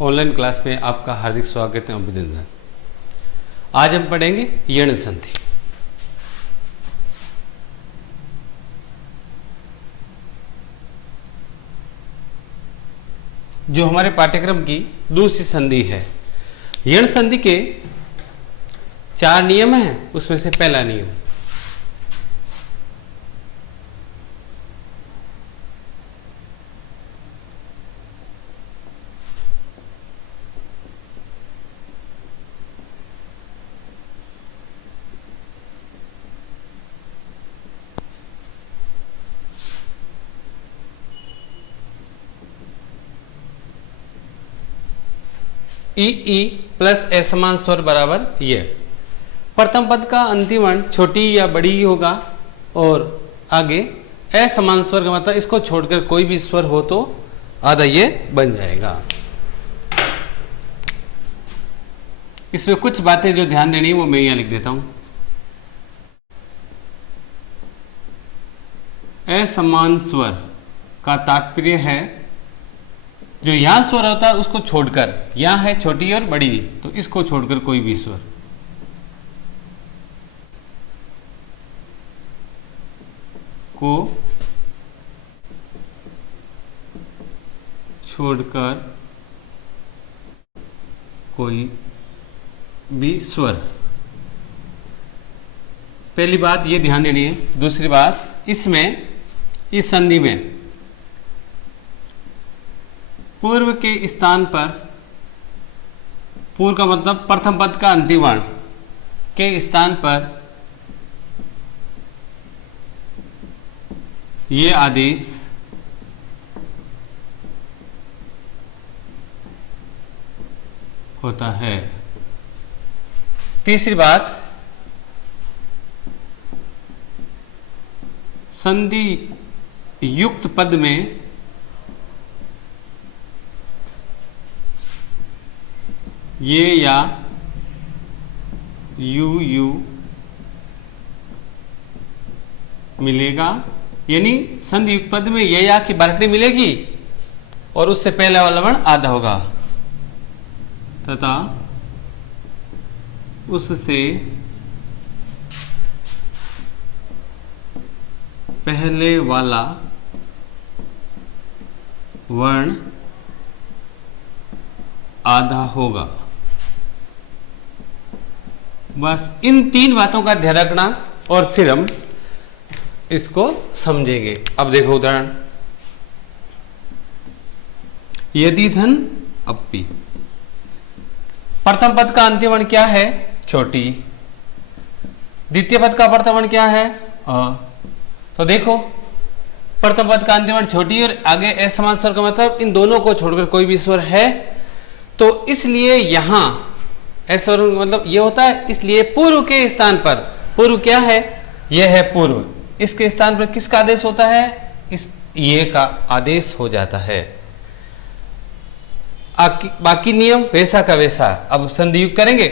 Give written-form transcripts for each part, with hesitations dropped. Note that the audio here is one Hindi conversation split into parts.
ऑनलाइन क्लास में आपका हार्दिक स्वागत है, अभिनंदन। आज हम पढ़ेंगे यण संधि। जो हमारे पाठ्यक्रम की दूसरी संधि है। यण संधि के 4 नियम हैं, उसमें से पहला नियम ई प्लस असमान स्वर बराबर ये। प्रथम पद का अंतिम वर्ण छोटी या बड़ी ही होगा और आगे असमान स्वर का मतलब इसको छोड़कर कोई भी स्वर हो तो आधा ये बन जाएगा। इसमें कुछ बातें जो ध्यान देनी है वो मैं यहां लिख देता हूं। असमान स्वर का तात्पर्य है जो यहां स्वर होता है उसको छोड़कर, यहां है छोटी और बड़ी तो इसको छोड़कर कोई भी स्वर, को छोड़कर कोई भी स्वर। पहली बात ये ध्यान देनी है। दूसरी बात, इसमें इस संधि में पूर्व के स्थान पर, पूर्व का मतलब प्रथम पद का अंतिम वर्ण के स्थान पर ये आदेश होता है। तीसरी बात, संधि युक्त पद में ये या यू मिलेगा, यानी संधि युक्त पद में ये या की बारकड़ी मिलेगी और उससे पहला वाला वर्ण आधा होगा तथा उससे पहले वाला वर्ण आधा होगा। बस इन 3 बातों का ध्यान रखना और फिर हम इसको समझेंगे। अब देखो उदाहरण, यदि धन अपी। प्रथम पद का अंतिम वर्ण क्या है? छोटी। द्वितीय पद का प्रथम वर्ण क्या है? अ। तो देखो, प्रथम पद का अंतिम वर्ण छोटी और आगे असमान स्वर का मतलब इन दोनों को छोड़कर कोई भी स्वर है, तो इसलिए यहां ऐसा मतलब ये होता है। इसलिए पूर्व के स्थान पर, पूर्व क्या है? यह है पूर्व, इसके स्थान पर किसका आदेश होता है? इस ये का आदेश हो जाता है। बाकी नियम वैसा का वैसा। अब संधि युक्त करेंगे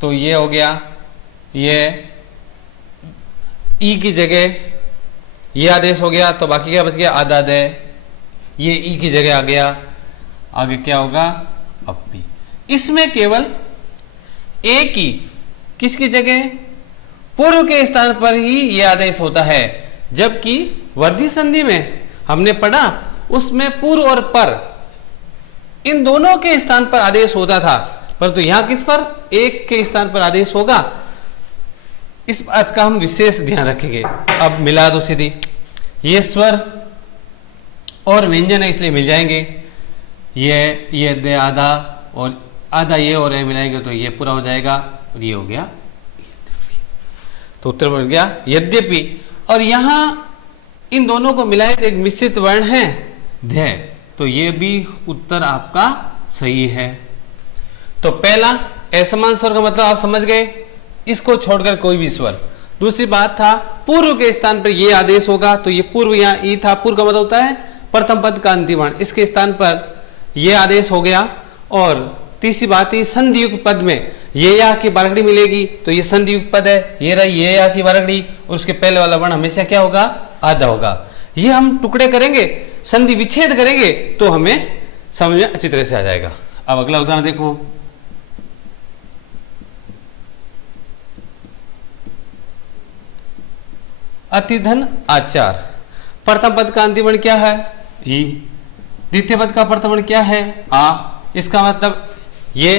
तो ये हो गया, ये ई की जगह ये आदेश हो गया तो बाकी क्या बच गया? आधा दे। ये ई की जगह आ गया, आगे क्या होगा? अपी। इसमें केवल एक ही किसकी जगह? पूर्व के स्थान पर ही यह आदेश होता है, जबकि वर्धी संधि में हमने पढ़ा उसमें पूर्व और पर इन दोनों के स्थान पर आदेश होता था, परंतु यहां किस पर? एक के स्थान पर आदेश होगा। इस बात का हम विशेष ध्यान रखेंगे। अब मिला दो सीधी, ये स्वर और व्यंजन है इसलिए मिल जाएंगे। ये दे आधा और आधा ये और ये मिलाएंगे तो ये पूरा हो जाएगा और ये हो गया। तो उत्तर बन गया यद्यपि। और यहां इन दोनों को मिलाए तो एक मिश्रित वर्ण है ध, तो ये भी उत्तर आपका सही है। तो पहला असमान स्वर का मतलब आप समझ गए, इसको छोड़कर कोई भी स्वर। दूसरी बात था पूर्व के स्थान पर ये आदेश होगा, तो ये पूर्व यहाँ ई था, पूर्व का मतलब होता है प्रथम पद का अंतिम वर्ण, इसके स्थान पर ये आदेश हो गया। और तीसरी बात है संधि युक्त पद में ये या की बारकड़ी मिलेगी, तो ये संधि युक्त पद है, ये रही ये या की बारकड़ी और उसके पहले वाला वर्ण हमेशा क्या होगा? आधा होगा। ये हम टुकड़े करेंगे, संधि विच्छेद करेंगे तो हमें समझ में अच्छी तरह से आ जाएगा। अब अगला उदाहरण देखो, अतिधन आचार। प्रथम पद का अंतिम वर्ण क्या है? ई। द्वितीय पद का प्रथम वर्ण क्या है? आ। इसका मतलब ये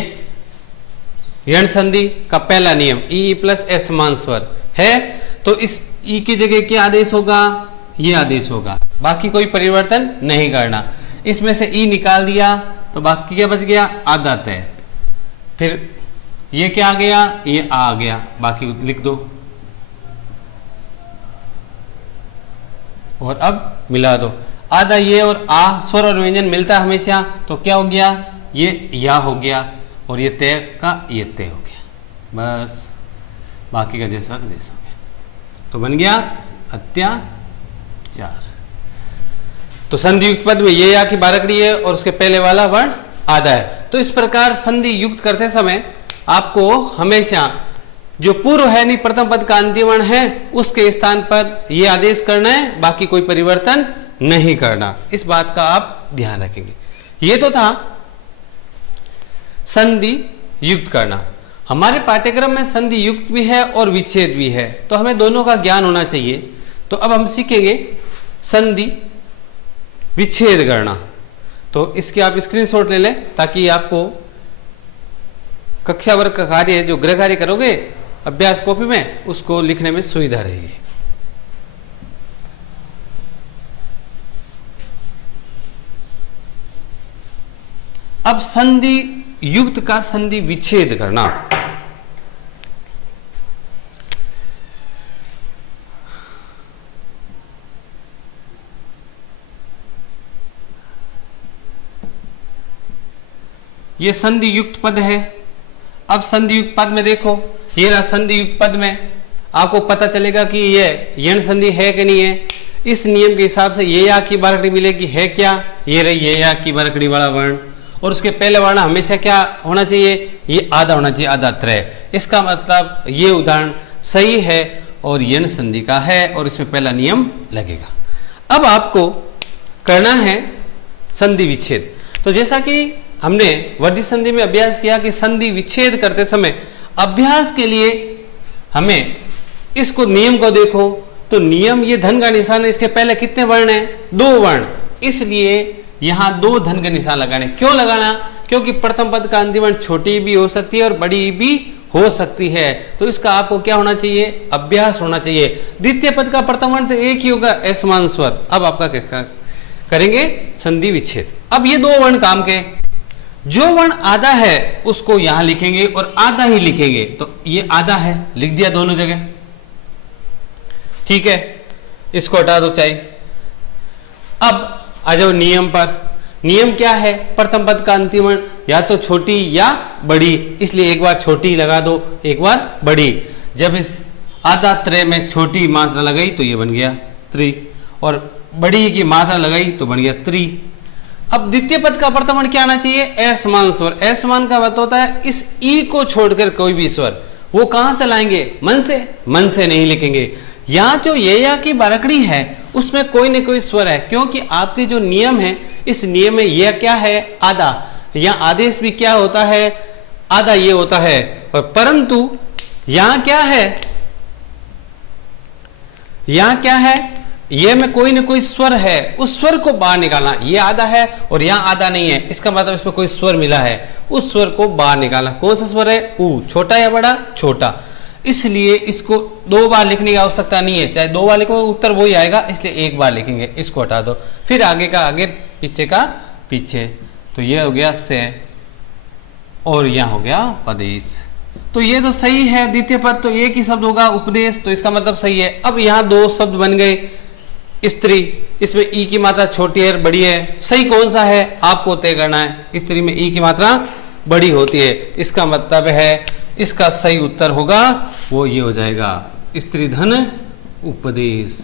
यण संधि का पहला नियम ई प्लस ए समान स्वर है, तो इस ई की जगह क्या आदेश होगा? ये आदेश होगा, बाकी कोई परिवर्तन नहीं करना। इसमें से ई निकाल दिया तो बाकी क्या बच गया? आधा तय। फिर ये क्या आ गया? ये आ गया, बाकी लिख दो और अब मिला दो। आधा ये और आ स्वर और व्यंजन मिलता है हमेशा, तो क्या हो गया? ये या हो गया और ये तय का ये तय हो गया, बस बाकी का जैसा का जैसा हो गया। तो बन गया अत्याचार। तो संधि युक्त पद में ये या की बारकड़ी है और उसके पहले वाला वर्ण आधा है। तो इस प्रकार संधि युक्त करते समय आपको हमेशा जो पूर्व है नहीं प्रथम पद का अंतिम वर्ण है उसके स्थान पर ये आदेश करना है, बाकी कोई परिवर्तन नहीं करना। इस बात का आप ध्यान रखेंगे। ये तो था संधि युक्त करना। हमारे पाठ्यक्रम में संधि युक्त भी है और विच्छेद भी है, तो हमें दोनों का ज्ञान होना चाहिए। तो अब हम सीखेंगे संधि विच्छेद करना। तो इसके आप स्क्रीनशॉट ले लें ताकि आपको कक्षा वर्ग का कार्य जो गृह कार्य करोगे अभ्यास कॉपी में उसको लिखने में सुविधा रहेगी। अब संधि युक्त का संधि विच्छेद करना। ये संधि युक्त पद है। अब संधि युक्त पद में देखो, ये रहा संधि युक्त पद में आपको पता चलेगा कि ये यण संधि है कि नहीं है। इस नियम के हिसाब से ये या की बारकड़ी मिलेगी, है क्या? ये रही ये या की बारकड़ी वाला वर्ण, और उसके पहले वर्ण हमेशा क्या होना चाहिए? ये आधा होना चाहिए, आधा त्रय। इसका मतलब ये उदाहरण सही है और यण संधि का है और इसमें पहला नियम लगेगा। अब आपको करना है संधि विच्छेद। तो जैसा कि हमने वर्धित संधि में अभ्यास किया कि संधि विच्छेद करते समय अभ्यास के लिए हमें इसको नियम को देखो, तो नियम ये धन का निशान है, इसके पहले कितने वर्ण हैं? 2 वर्ण, इसलिए यहां 2 धन का निशान लगाने। क्यों लगाना? क्योंकि प्रथम पद का अंतिम वर्ण छोटी भी हो सकती है और बड़ी भी हो सकती है, तो इसका आपको क्या होना चाहिए? अभ्यास होना चाहिए। द्वितीय पद का प्रथम वर्ण तो एक ही होगा, असमान स्वर। अब आपका क्या करेंगे? संधि विच्छेद। अब ये 2 वर्ण काम के, जो वर्ण आधा है उसको यहां लिखेंगे और आधा ही लिखेंगे, तो ये आधा है लिख दिया दोनों जगह, ठीक है। इसको हटा दो चाहिए। अब आ जाओ नियम पर। नियम क्या है? प्रथम पद का अंतिम वर्ण या तो छोटी या बड़ी, इसलिए एक बार छोटी लगा दो, एक बार बड़ी। जब इस आधा त्रय में छोटी मात्रा लगाई तो ये बन गया त्रि, और बड़ी की मात्रा लगाई तो बन गया त्रि। अब द्वितीय पद का प्रथम वर्ण क्या आना चाहिए? असमान स्वर। असमान का मतलब होता है इस ई को छोड़कर कोई भी स्वर। वो कहां से लाएंगे? मन से? मन से नहीं लिखेंगे। यहां जो ये या की बारकड़ी है उसमें कोई न कोई स्वर है, क्योंकि आपके जो नियम है इस नियम में यह क्या है? आधा। यहां आदेश भी क्या होता है? आधा ये होता है। और परंतु यहां क्या है? यहां क्या है? ये में कोई न कोई स्वर है, उस स्वर को बाहर निकालना। ये आधा है और यहां आधा नहीं है, इसका मतलब इसमें कोई स्वर मिला है, उस स्वर को बाहर निकालना। कौन सा स्वर है? ऊ। छोटा या बड़ा? छोटा। इसलिए इसको 2 बार लिखने की आवश्यकता नहीं है, चाहे 2 बार लिखो उत्तर वही आएगा, इसलिए 1 बार लिखेंगे। इसको हटा दो, फिर आगे का आगे, पीछे का पीछे। तो ये हो गया से और यहां हो गया पदेश। तो ये तो सही है। द्वितीय पद तो एक ही शब्द होगा, उपदेश, तो इसका मतलब सही है। अब यहां 2 शब्द बन गए। स्त्री, इसमें ई की मात्रा छोटी है बड़ी है, सही कौन सा है आपको तय करना है। स्त्री में ई की मात्रा बड़ी होती है, इसका मतलब है इसका सही उत्तर होगा वो ये हो जाएगा स्त्री धन उपदेश।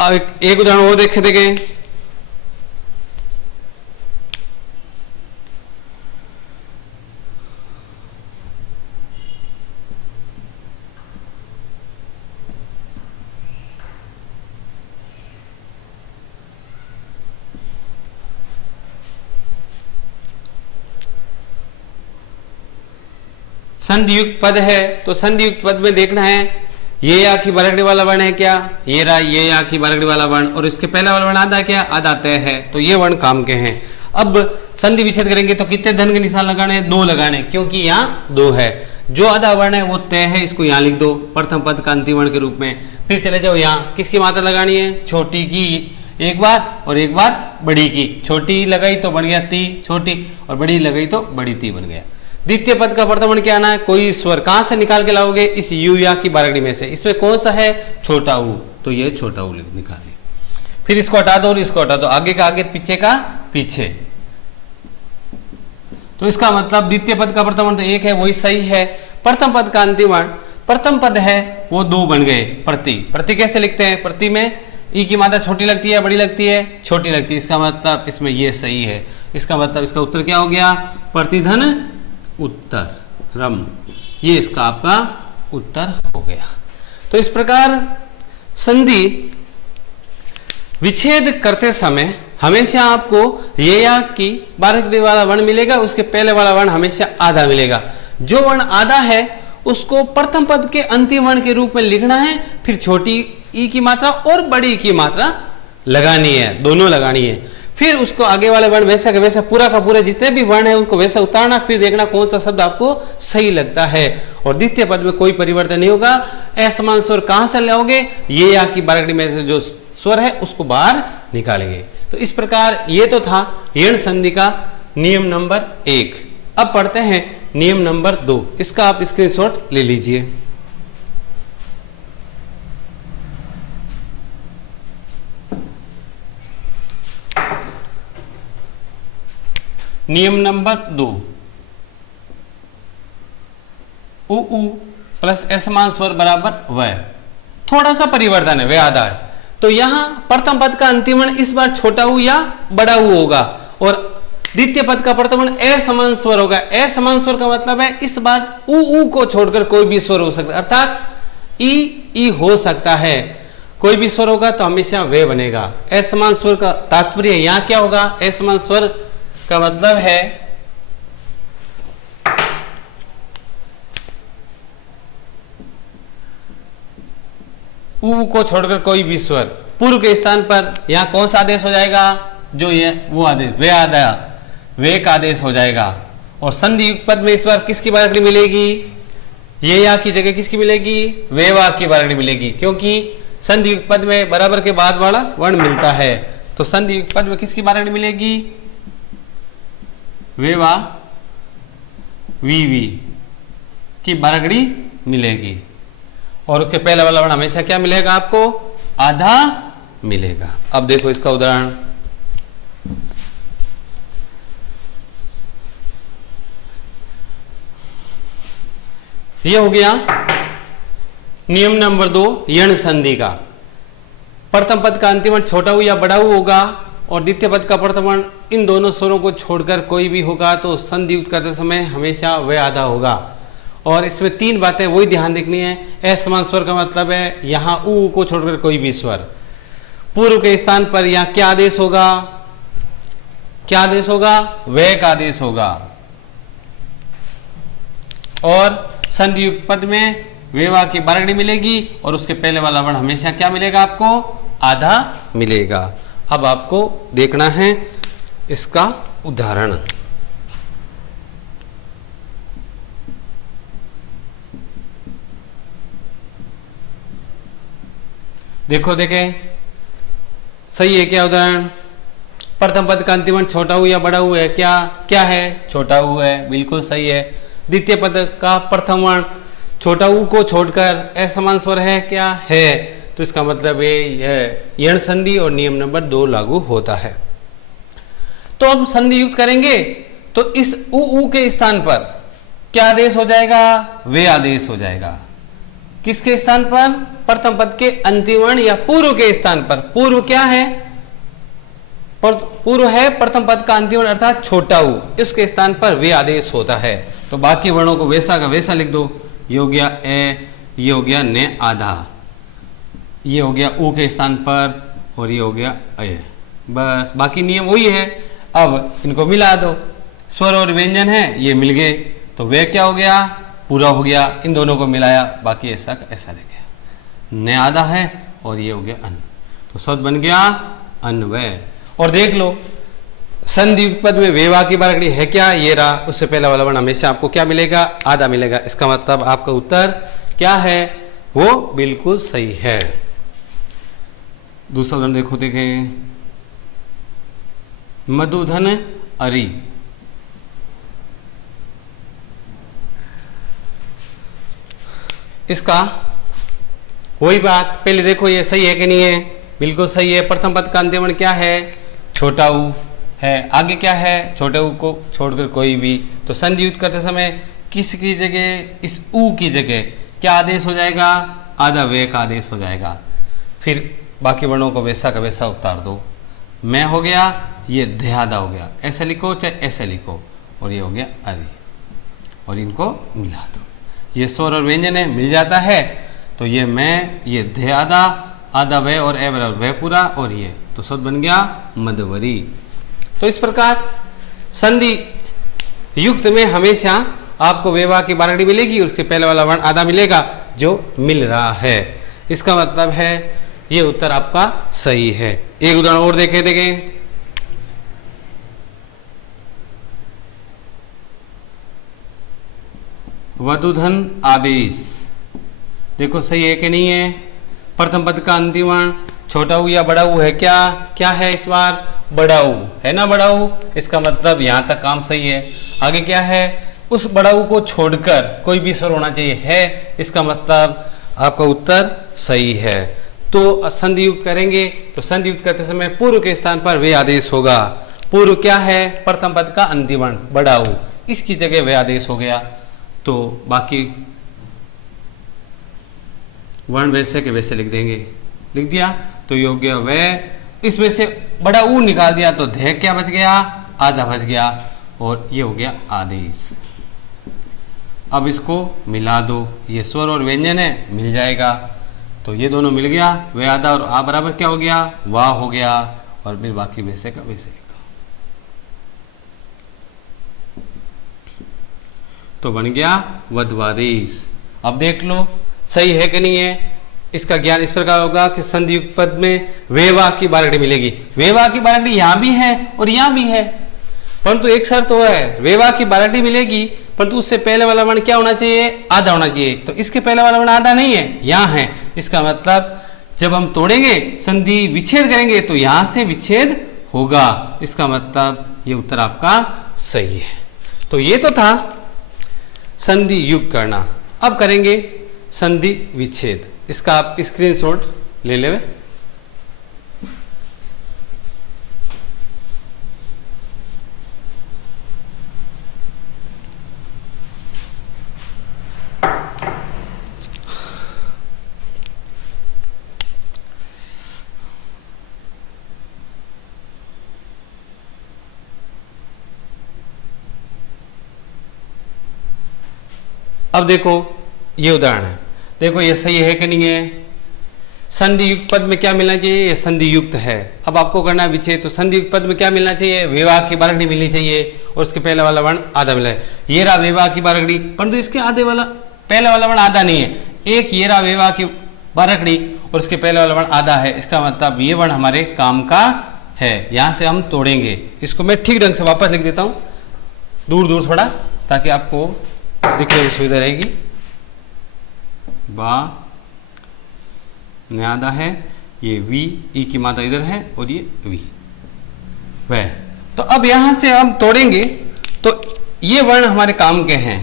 एक उदाहरण वो देखे देंगे। संधियुक्त पद है तो संधियुक्त पद में देखना है ये या की बारकड़ी वाला वर्ण है क्या, ये रहा ये या की बारकड़ी वाला वर्ण, और इसके पहला वाला वर्ण आधा क्या, आधा तय है, तो ये वर्ण काम के हैं। अब संधि विच्छेद करेंगे तो कितने धन के निशान लगाने, दो लगाने, क्योंकि यहाँ दो है। जो आधा वर्ण है वो तय है, इसको यहाँ लिख दो प्रथम पद का अंतिम वर्ण के रूप में। फिर चले जाओ यहाँ, किसकी मात्रा लगानी है, छोटी की एक बार और एक बार बड़ी की। छोटी लगाई तो बन गया ती छोटी, और बड़ी लगाई तो बड़ी ती बन गया। द्वितीय पद का प्रथम वर्ण क्या आना है, कोई स्वर कहां से निकाल के लाओगे, इस यू या की बारकड़ी में से। इसमें कौन सा है, छोटा ऊ, तो ये छोटा ऊ निकाल दिया। फिर इसको हटा दो और इसको हटा दो, आगे का आगे पीछे का पीछे। तो इसका मतलब द्वितीय पद का प्रथम वर्ण तो एक है, वही सही है। प्रथम पद का अंतिम वर्ण, प्रथम पद है वो दो बन गए। प्रति, प्रति कैसे लिखते हैं, प्रति में ई की मात्रा छोटी लगती है बड़ी लगती है, छोटी लगती है, इसका मतलब इसमें ये सही है। इसका मतलब इसका उत्तर क्या हो गया, प्रतिधन उत्तर रम, ये इसका आपका उत्तर हो गया। तो इस प्रकार संधि विच्छेद करते समय हमेशा आपको ये या की बारकड़ी वाला वर्ण मिलेगा, उसके पहले वाला वर्ण हमेशा आधा मिलेगा। जो वर्ण आधा है उसको प्रथम पद के अंतिम वर्ण के रूप में लिखना है, फिर छोटी ई की मात्रा और बड़ी ई की मात्रा लगानी है, दोनों लगानी है। फिर उसको आगे वाले वर्ण वैसा का वैसा पूरा का पूरा जितने भी वर्ण है उनको वैसा उतारना, फिर देखना कौन सा शब्द आपको सही लगता है। और द्वितीय पद में कोई परिवर्तन नहीं होगा। असमान स्वर कहां से लाओगे, ये या की बारकड़ी में से जो स्वर है उसको बाहर निकालेंगे। तो इस प्रकार ये तो था यण संधि का नियम नंबर 1। अब पढ़ते हैं नियम नंबर 2, इसका आप स्क्रीनशॉट ले लीजिए। नियम नंबर 2, उ प्लस असमान स्वर बराबर व। थोड़ा सा परिवर्तन है, वे आधा है। तो यहां प्रथम पद का अंतिम वर्ण इस बार छोटा ऊ या बड़ा ऊ होगा, और द्वितीय पद का प्रथम वर्ण असमान स्वर होगा। असमान स्वर का मतलब है इस बार ऊ को छोड़कर कोई भी स्वर हो सकता है, अर्थात ई हो सकता है। कोई भी स्वर होगा तो हमेशा वे बनेगा। असमान स्वर का तात्पर्य यहां क्या होगा, असमान स्वर का मतलब है ऊ को छोड़कर कोई भी स्वर। पूर्व के स्थान पर यहां कौन सा आदेश हो जाएगा, जो ये वो आदेश वे आदा वे का आदेश हो जाएगा। और संधि युक्त पद में इस बार किसकी बारकड़ी मिलेगी, ये या की जगह किसकी मिलेगी, वे वा की बारकड़ी मिलेगी, क्योंकि संधि युक्त पद में बराबर के बाद वाला वर्ण मिलता है। तो संधि युक्त पद में किसकी बारकड़ी मिलेगी, वे वा वी की बारकड़ी मिलेगी। और उसके पहले वाला वर्ण हमेशा क्या मिलेगा आपको, आधा मिलेगा। अब देखो इसका उदाहरण, ये हो गया नियम नंबर 2 यण संधि का। प्रथम पद का अंतिम वर्ण छोटा ऊ या बड़ा ऊ होगा, और द्वितीय पद का प्रथम वर्ण इन दोनों स्वरों को छोड़कर कोई भी होगा, तो संधि युक्त करते समय हमेशा वह आधा होगा। और इसमें 3 बातें वही ध्यान देखनी है। असमान स्वर का मतलब है यहाँ ऊ को छोड़कर कोई भी स्वर। पूर्व के स्थान पर यहाँ क्या आदेश होगा, क्या आदेश होगा, वह का आदेश होगा। और संधि युक्त पद में वेवा की बारकड़ी मिलेगी, और उसके पहले वाला वर्ण हमेशा क्या मिलेगा आपको, आधा मिलेगा। अब आपको देखना है इसका उदाहरण। देखो देखें सही है क्या उदाहरण। प्रथम पद का अंतिम वर्ण छोटा ऊ या बड़ा ऊ है, क्या क्या है, छोटा ऊ है, बिल्कुल सही है। द्वितीय पद का प्रथम वर्ण छोटा ऊ को छोड़कर असमान स्वर है, क्या है, तो इसका मतलब ये यण संधि और नियम नंबर 2 लागू होता है। तो अब संधि युक्त करेंगे तो इस ऊ के स्थान पर क्या आदेश हो जाएगा, वे आदेश हो जाएगा। किसके स्थान पर, प्रथम पद के अंतिम वर्ण या पूर्व के स्थान पर। पूर्व क्या है, पूर्व है प्रथम पद का अंतिम वर्ण अर्थात छोटा ऊ, इसके स्थान पर वे आदेश होता है। तो बाकी वर्णों को वैसा का वैसा लिख दो। ये हो गया ए, ये हो गया ने आधा, ये हो गया ऊ के स्थान पर, और ये हो गया ए। बस बाकी नियम वही है। अब इनको मिला दो, स्वर और व्यंजन है ये मिल गए, तो वे क्या हो गया, पूरा हो गया, इन दोनों को मिलाया, बाकी ऐसा का ऐसा रह गया। न आधा है और ये हो गया अन, तो शब्द बन गया अन्वय। और देख लो संधि युक्त पद में वेवा की बारकड़ी है क्या, ये रहा, उससे पहला वाला वर्ण हमेशा आपको क्या मिलेगा, आधा मिलेगा। इसका मतलब आपका उत्तर क्या है, वो बिल्कुल सही है। दूसरा उदाहरण देखो, देखें मधुधन अरी, इसका वही बात, पहले देखो ये सही है कि नहीं है, बिल्कुल सही है। प्रथम पद का अंतिम वर्ण क्या है, छोटा ऊ है, आगे क्या है, छोटे ऊ को छोड़कर कोई भी। तो संधि युक्त करते समय किसकी जगह, इस ऊ की जगह क्या आदेश हो जाएगा, आधा वे का आदेश हो जाएगा। फिर बाकी वर्णों को वैसा का वैसा उतार दो। मैं हो गया, ये ध्यादा हो गया, ऐसे लिखो चाहे ऐसे लिखो, और ये हो गया अरि, और इनको मिला दो। ये स्वर और व्यंजन है, मिल जाता है, तो ये मैं, ये ध्यादा, आधा वे और ए बराबर वे पूरा, और ये तो शब्द बन गया मधवरी। तो इस प्रकार संधि युक्त में हमेशा आपको वेवा की बारकड़ी मिलेगी, उसके पहले वाला वर्ण आधा मिलेगा जो मिल रहा है। इसका मतलब है ये उत्तर आपका सही है। एक उदाहरण और देखें वधुधन आदेश, देखो सही है कि नहीं है। प्रथम पद का अंतिम वर्ण छोटा ऊ या बड़ा ऊ है क्या, क्या है इस बार, बड़ा ऊ है ना, बड़ा ऊ। इसका मतलब यहां तक काम सही है। आगे क्या है, उस बड़ा ऊ को छोड़कर कोई भी स्वर होना चाहिए है, इसका मतलब आपका उत्तर सही है। तो संधि युक्त करेंगे, तो संधि युक्त करते समय पूर्व के स्थान पर वे आदेश होगा। पूर्व क्या है, प्रथम पद का अंतिम वर्ण बड़ा ऊ, इसकी जगह वे आदेश हो गया। तो बाकी वर्ण वैसे के वैसे लिख देंगे, लिख दिया तो योग्य वे, इसमें से बड़ा ऊ निकाल दिया तो ध्य क्या बच गया, आधा बच गया, और ये हो गया आदेश। अब इसको मिला दो, ये स्वर और व्यंजन है, मिल जाएगा, तो ये दोनों मिल गया, वे आधा और आ बराबर क्या हो गया, वाह हो गया, और फिर बाकी वैसे का वैसे का, तो बन गया वधवादेश। अब देख लो सही है कि नहीं है। इसका ज्ञान इस प्रकार होगा कि संधि युक्त पद में वेवा की बारकड़ी मिलेगी। वेवा की बारकड़ी यहां भी है और यहां भी है, परंतु एक शर्त तो है, वेवा की बारकड़ी मिलेगी परंतु उससे पहले वाला वर्ण क्या होना चाहिए, आधा होना चाहिए। तो इसके पहले वाला वर्ण आधा नहीं है, यहां है। इसका मतलब जब हम तोड़ेंगे, संधि विच्छेद करेंगे, तो यहां से विच्छेद होगा। इसका मतलब ये उत्तर आपका सही है। तो ये तो था संधि युक्त करना। अब करेंगे संधि विच्छेद। इसका आप स्क्रीनशॉट ले लेवे। अब देखो ये उदाहरण है, देखो ये सही है कि नहीं है। संधि युक्त पद में क्या मिलना चाहिए, ये संधि युक्त है। अब आपको करना है विच्छेद, तो संधि युक्त पद में क्या मिलना चाहिए, वेवा की बारकड़ी मिलनी चाहिए, और उसके पहले वाला वर्ण आधा मिला है। ये रहा वेवा की बारकड़ी, परंतु इसके आधे वाला पहले वाला वर्ण आधा नहीं है। एक ये रहा वेवा की बारकड़ी और उसके पहले वाला वर्ण आधा है। इसका मतलब ये वर्ण हमारे काम का है, यहां से हम तोड़ेंगे। इसको मैं ठीक ढंग से वापस लिख देता हूं, दूर दूर थोड़ा, ताकि आपको दिखने में सुविधा रहेगी। बा न्यादा है, ये वी, ई की मात्रा इधर है, और ये वी वह। तो अब यहां से हम तोड़ेंगे, तो ये वर्ण हमारे काम के हैं।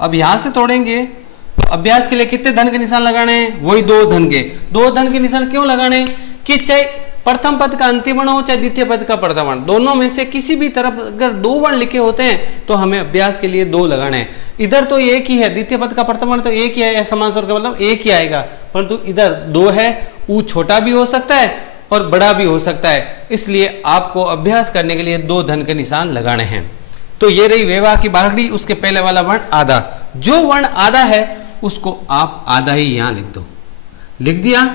अब यहां से तोड़ेंगे, तो अभ्यास के लिए कितने धन के निशान लगाने हैं, वही दो धन के। दो धन के निशान क्यों लगाने, कि चाहे प्रथम पद का अंतिम वर्ण हो चाहे द्वितीय पद का प्रथम वर्ण, दोनों में से किसी भी तरफ अगर दो वर्ण लिखे होते हैं तो हमें अभ्यास के लिए दो लगाने हैं। इधर तो एक ही है, द्वितीय पद का प्रथम वर्ण तो एक ही है, समान स्वर का मतलब एक ही आएगा, परंतु इधर दो है, ऊ छोटा भी हो सकता है और बड़ा भी हो सकता है। इसलिए आपको अभ्यास करने के लिए दो धन के निशान लगाने हैं। तो ये रही वेवा की बारकड़ी, उसके पहले वाला वर्ण आधा। जो वर्ण आधा है उसको आप आधा ही यहां लिख दो, लिख दिया,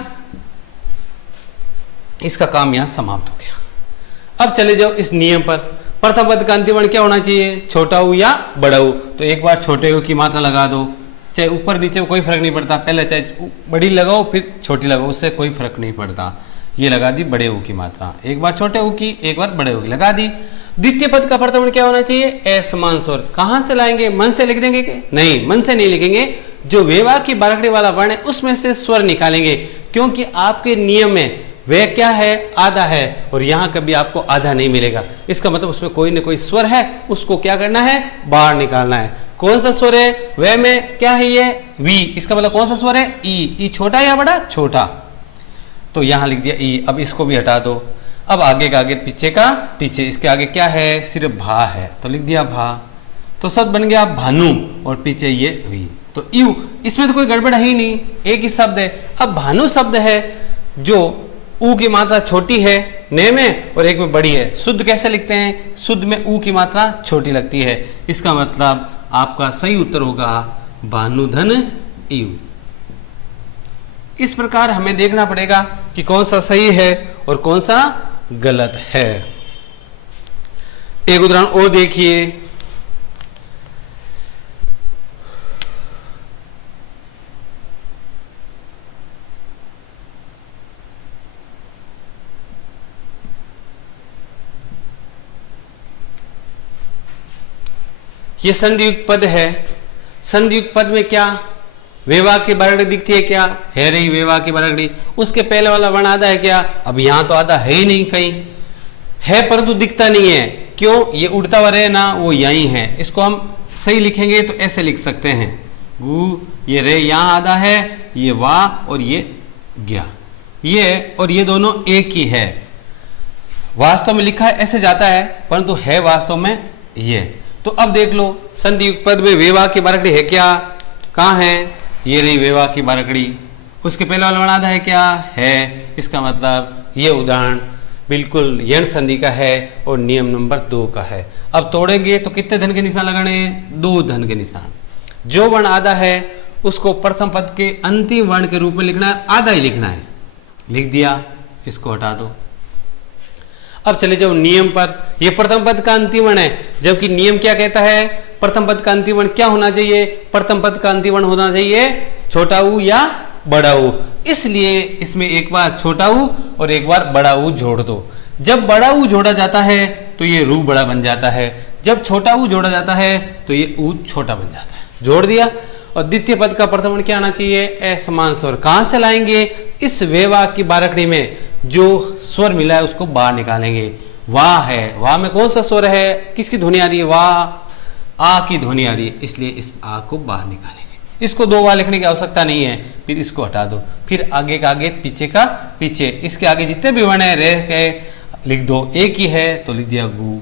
इसका काम यहां समाप्त हो गया। अब चले जाओ इस नियम पर। प्रथम पद का अंतिम वर्ण क्या होना चाहिए, छोटा ऊ या बड़ा ऊ। तो एक बार छोटे ऊ की मात्रा लगा दो, चाहे ऊपर नीचे कोई फर्क नहीं पड़ता, पहले चाहे बड़ी लगाओ फिर छोटी लगाओ, उससे कोई फर्क नहीं पड़ता। ये लगा दी बड़े ऊ की मात्रा, एक बार छोटे ऊ की, एक बार बड़े ऊ की लगा दी। द्वितीय पद का प्रथम वर्ण क्या होना चाहिए, असमान स्वर। कहां से लाएंगे, मन से लिख देंगे कि नहीं, मन से नहीं लिखेंगे, जो वेवा की बारकड़ी वाला वर्ण है उसमें से स्वर निकालेंगे, क्योंकि आपके नियम में वह क्या है, आधा है, और यहां कभी आपको आधा नहीं मिलेगा। इसका मतलब उसमें कोई ना कोई स्वर है, उसको क्या करना है, बाहर निकालना है। कौन सा स्वर है, वह में क्या है, ये वी। इसका मतलब कौन सा स्वर है, ई। छोटा या बड़ा, छोटा, तो यहां लिख दिया ई। अब इसको भी हटा दो। अब आगे का आगे, पीछे का पीछे, इसके आगे क्या है, सिर्फ भा है, तो लिख दिया भा। तो शब्द बन गया भानु, और पीछे ये वी, तो यू। इसमें तो कोई गड़बड़ है ही नहीं, एक ही शब्द है। अब भानु शब्द है जो ऊ की मात्रा छोटी है ने में और एक में बड़ी है। शुद्ध कैसे लिखते हैं, शुद्ध में ऊ की मात्रा छोटी लगती है। इसका मतलब आपका सही उत्तर होगा भानुधन यू। इस प्रकार हमें देखना पड़ेगा कि कौन सा सही है और कौन सा गलत है। एक उदाहरण और देखिए, ये संधियुक्त पद है। संधियुक्त पद में क्या, वेवा की बारकड़ी दिखती है क्या, है रही वेवा की बारकड़ी, उसके पहले वाला वर्ण आधा है क्या, अब यहां तो आधा है ही नहीं, कहीं है परंतु दिखता नहीं है। क्यों, ये उड़ता हुआ रहे ना, वो यही है। इसको हम सही लिखेंगे तो ऐसे लिख सकते हैं, गु, ये रे यहां आधा है, ये वाह और ये ज्ञा, ये और ये दोनों एक ही है। वास्तव में लिखा है ऐसे जाता है, परंतु है वास्तव में ये। तो अब देख लो, संधियुक्त पद में वेवा की बारकड़ी है क्या, कहाँ है, ये रही वेवा की बारकड़ी, उसके पहले वाला वर्ण आधा है क्या, है। इसका मतलब ये उदाहरण बिल्कुल यण संधि का है और नियम नंबर 2 का है। अब तोड़ेंगे तो कितने धन के निशान लगाने हैं, 2 धन के निशान। जो वर्ण आधा है उसको प्रथम पद के अंतिम वर्ण के रूप में लिखना है, आधा ही लिखना है, लिख दिया, इसको हटा दो। अब चले जाओ नियम पर। यह प्रथम पद का अंतिम वर्ण है, जबकि नियम क्या कहता है, प्रथम पद का अंतिम वर्ण क्या होना चाहिए, प्रथम पद का अंतिम वर्ण होना चाहिए छोटा ऊ या बड़ा ऊ। इसलिए इसमें एक बार छोटा ऊ और एक बार बड़ा ऊ जोड़ दो। जब बड़ा ऊ जोड़ा जाता है तो ये रू बड़ा बन जाता है, जब छोटा ऊ जोड़ा जाता है तो ये ऊ छोटा बन जाता है। जोड़ दिया। और द्वितीय पद का प्रथम वर्ण क्या आना चाहिए, असमान स्वर। कहां से लाएंगे, इस वेवा की बारकड़ी में जो स्वर मिला है उसको बाहर निकालेंगे। वाह है, वाह में कौन सा स्वर है, किसकी ध्वनि आ रही है, वाह, आ की ध्वनि आ रही है, इसलिए इस आ को बाहर निकालेंगे। इसको 2 बार लिखने की आवश्यकता नहीं है, फिर इसको हटा दो, फिर आगे का आगे, पीछे का पीछे, इसके आगे जितने भी वर्ण है रे के लिख दो, एक ही है तो लिख दिया गु।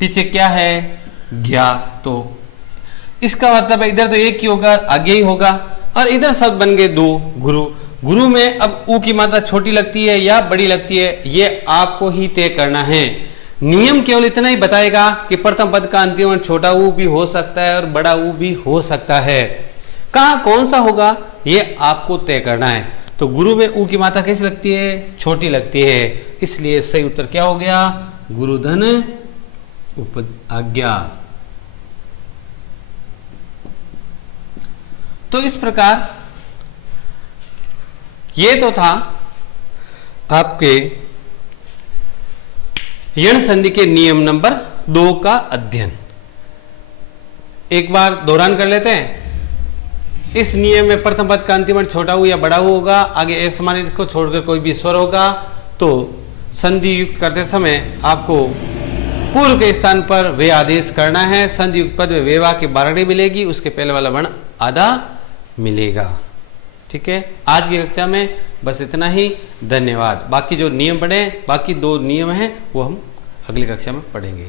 पीछे क्या है, ज्ञा, तो इसका मतलब इधर तो एक ही होगा, आगे ही होगा, और इधर शब्द बन गए 2, गुरु। गुरु में अब ऊ की मात्रा छोटी लगती है या बड़ी लगती है, ये आपको ही तय करना है। नियम केवल इतना ही बताएगा कि प्रथम पद का अंतिम वर्ण छोटा ऊ भी हो सकता है और बड़ा ऊ भी हो सकता है। कहां कौन सा होगा ये आपको तय करना है। तो गुरु में ऊ की मात्रा कैसी लगती है, छोटी लगती है, इसलिए सही उत्तर क्या हो गया, गुरुधन उप आज्ञा। तो इस प्रकार ये तो था आपके यण संधि के नियम नंबर 2 का अध्ययन। एक बार दोहरान कर लेते हैं। इस नियम में प्रथम पद का अंतिम वर्ण छोटा ऊ या बड़ा ऊ होगा, आगे असमान को छोड़कर कोई भी स्वर होगा। तो संधि युक्त करते समय आपको पूर्व के स्थान पर वे आदेश करना है। संधि युक्त पद में वेवा की बारकड़ी मिलेगी, उसके पहले वाला वर्ण आधा मिलेगा। ठीक है, आज की कक्षा में बस इतना ही। धन्यवाद। बाकी जो नियम पढ़े, बाकी 2 नियम हैं वो हम अगली कक्षा में पढ़ेंगे।